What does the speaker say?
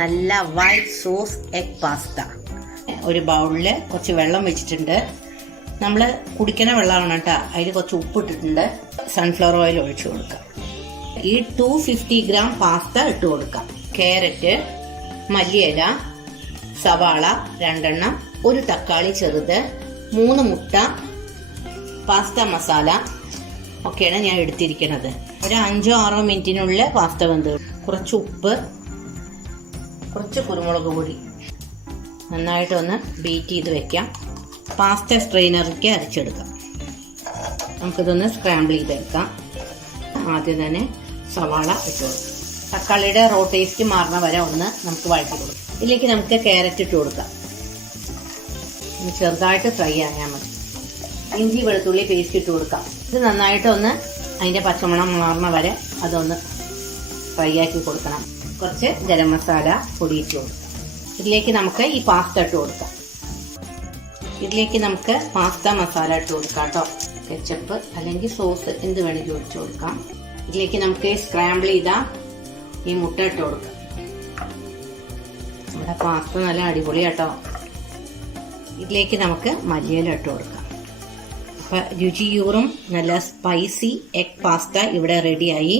നല്ല white sauce egg pasta. ഒരു ബൗളിൽ കുറച്ച് വെള്ളം വെച്ചിട്ടുണ്ട്. നമ്മൾ കുടിക്കുന്ന വെള്ളമാണ് കേട്ടോ. അതിൽ കുറച്ച് ഉപ്പ് ഇട്ടിട്ടുണ്ട്. സൺഫ്ലവർ ഓയിൽ ഒഴിച്ചു കൊടുക്കാം. ഈ 250 ഗ്രാം പാസ്ത ഇട്ട് കൊടുക്കാം. ക്യാരറ്റ്, മല്ലിയില, സവാള 2 എണ്ണം, ഒരു തക്കാളി ചെറുത്, 3 മുട്ട, പാസ്ത മസാല ഒക്കെയാണ് ഞാൻ എടുത്തിരിക്കുന്നത്. ഒരു 5-6 മിനിറ്റിനുള്ളിൽ പാസ്ത വെന്ത്. കുറച്ച് ഉപ്പ്, കുറച്ച് കുരുമുളക് പൊടി, നന്നായിട്ടൊന്ന് ബീറ്റ് ചെയ്ത് വെക്കാം. പാസ്ത സ്ട്രെയിനറിലേക്ക് അരച്ചെടുക്കാം. നമുക്കിതൊന്ന് സ്ക്രാമ്പിൾ ചെയ്തെടുക്കാം. ആദ്യം തന്നെ സവാള ഇട്ട് കൊടുക്കാം. തക്കാളിയുടെ റോ ടേസ്റ്റ് മാറുന്ന വരെ ഒന്ന് നമുക്ക് വഴറ്റി കൊടുക്കാം. ഇതിലേക്ക് നമുക്ക് ക്യാരറ്റ് ഇട്ട് കൊടുക്കാം. ചെറുതായിട്ട് ഫ്രൈ ആയാൽ മതി. ഇഞ്ചി വെളുത്തുള്ളി പേസ്റ്റ് ഇട്ട് കൊടുക്കാം. ഇത് നന്നായിട്ട് ഒന്ന് അതിന്റെ പച്ചമണം മാറുന്ന വരെ അതൊന്ന് ഫ്രൈ ആക്കി കൊടുക്കണം. കുറച്ച് ഗരം മസാല പൊടി ഇട്ട് കൊടുക്കാം. ഇതിലേക്ക് നമുക്ക് ഈ പാസ്ത ഇട്ട് കൊടുക്കാം. ഇതിലേക്ക് നമുക്ക് പാസ്ത മസാല ഇട്ട് കൊടുക്കാം കേട്ടോ. കെച്ചപ്പ് അല്ലെങ്കിൽ സോസ് എന്ത് വേണമെങ്കിലും ഒഴിച്ചു കൊടുക്കാം. ഇതിലേക്ക് നമുക്ക് സ്ക്രാമ്പിൾ ചെയ്ത ഈ മുട്ട ഇട്ട് കൊടുക്കാം. നമ്മുടെ പാസ്ത നല്ല അടിപൊളിയാട്ടോ. ഇതിലേക്ക് നമുക്ക് മല്ലിയില ഇട്ട് കൊടുക്കാം. അപ്പൊ രുചിയൂറും നല്ല സ്പൈസി എഗ് പാസ്ത ഇവിടെ റെഡിയായി.